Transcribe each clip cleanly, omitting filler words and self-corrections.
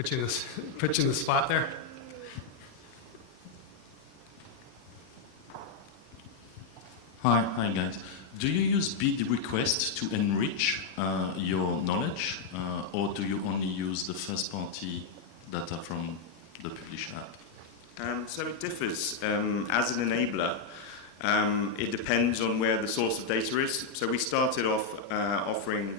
Put you in the spot there. Hi guys. Do you use bid request to enrich your knowledge, or do you only use the first-party data from the publisher app? So it differs. As an enabler, it depends on where the source of data is. So we started off offering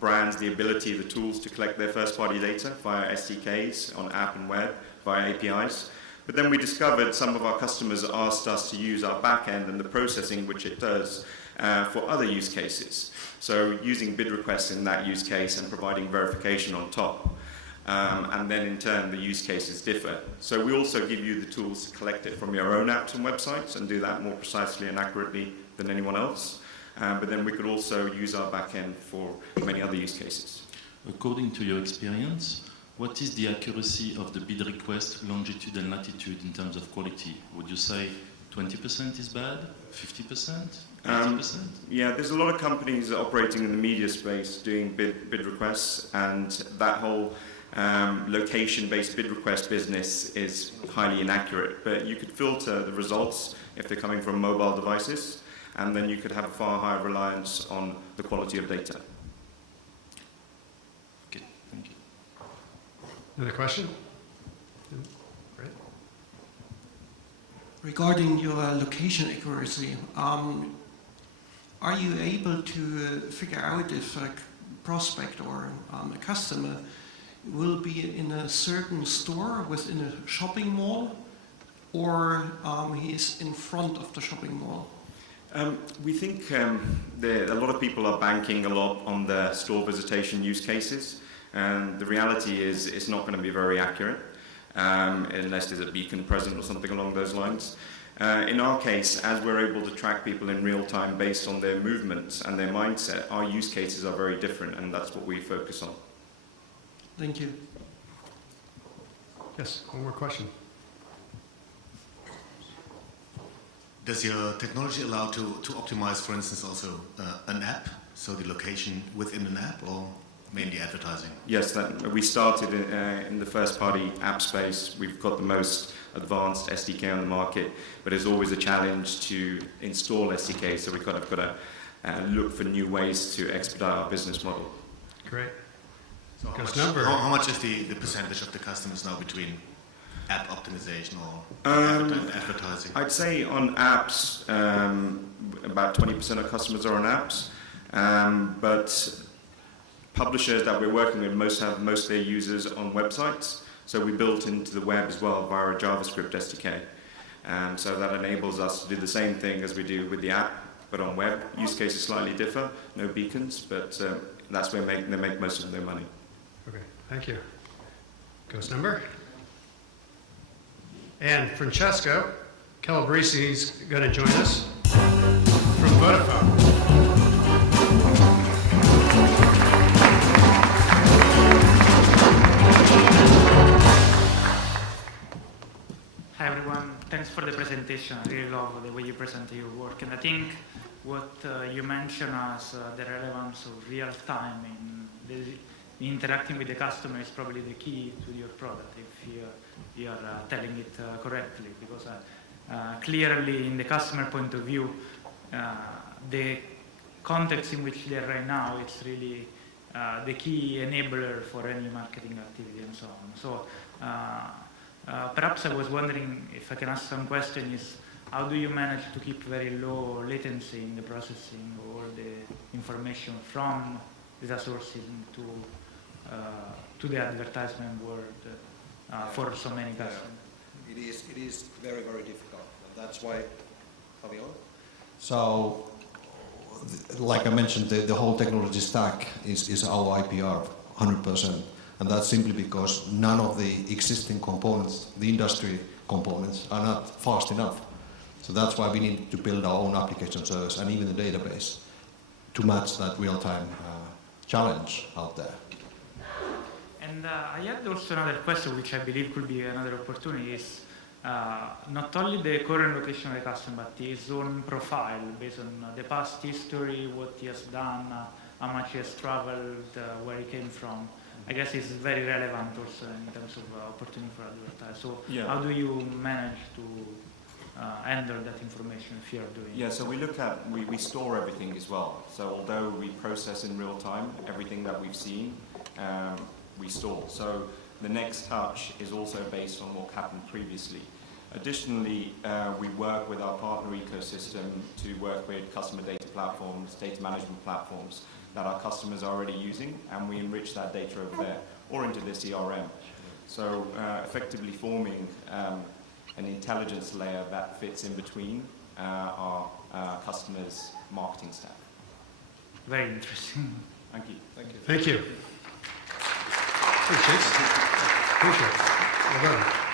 brands the ability, the tools to collect their first-party data via SDKs on app and web, via APIs. But then we discovered some of our customers asked us to use our backend and the processing which it does for other use cases. So using bid requests in that use case and providing verification on top. And then in turn the use cases differ. So we also give you the tools to collect it from your own apps and websites and do that more precisely and accurately than anyone else. But then we could also use our backend for many other use cases. According to your experience, what is the accuracy of the bid request, longitude and latitude in terms of quality? Would you say 20% is bad, 50%, 80%? Yeah, there's a lot of companies operating in the media space doing bid requests, and that whole location-based bid request business is highly inaccurate. But you could filter the results if they're coming from mobile devices, and then you could have a far higher reliance on the quality of data. Okay, thank you. Another question? Great. Regarding your location accuracy, are you able to figure out if a prospect or a customer will be in a certain store within a shopping mall, or he is in front of the shopping mall? We think a lot of people are banking a lot on the store visitation use cases, and the reality is it's not going to be very accurate unless there's a beacon present or something along those lines. In our case, as we're able to track people in real time based on their movements and their mindset, our use cases are very different, and that's what we focus on. Thank you. Yes, one more question. Does your technology allow to optimize, for instance, also an app, so the location within an app, or mainly advertising? Yes, we started in the first-party app space. We've got the most advanced SDK on the market, but it's always a challenge to install SDK, so we've kind of got to look for new ways to expedite our business model. Great. So how much is the percentage of the customers now between app optimization or advertising? I'd say on apps, about 20% of customers are on apps, but publishers that we're working with have most of their users on websites, so we built into the web as well via a JavaScript SDK. So that enables us to do the same thing as we do with the app, but on web. Use cases slightly differ, no beacons, but that's where they make most of their money. Okay, thank you. Ghost number? And Francesco Calabrese is going to join us from Vodafone. Hi everyone, thanks for the presentation. I really love the way you present your work, and I think what you mentioned as the relevance of real time in interacting with the customer is probably the key to your product, if you are telling it correctly, because clearly in the customer point of view, the context in which they are right now, it's really the key enabler for any marketing activity and so on. So perhaps I was wondering if I can ask some questions, how do you manage to keep very low latency in the processing of all the information from data sources to the advertisement world for so many customers? It is very, very difficult. And that's why, so, like I mentioned, the whole technology stack is our IPR, 100%. And that's simply because none of the existing components, the industry components, are not fast enough. So that's why we need to build our own application service and even the database to match that real-time challenge out there. And I had also another question, which I believe could be another opportunity, is not only the current location of the customer, but his own profile based on the past history, what he has done, how much he has traveled, where he came from. I guess it's very relevant also in terms of opportunity for advertisers. So Yeah. how do you manage to handle that information if you're doing Yeah, so we store everything as well. So although we process in real time everything that we've seen, we store. So the next touch is also based on what happened previously. Additionally, we work with our partner ecosystem to work with customer data platforms, data management platforms that our customers are already using, and we enrich that data over there or into the CRM. So effectively forming an intelligence layer that fits in between our customers' marketing stack. Very interesting. Thank you. Thank you. Thanks, Chase. Appreciate it. Well done.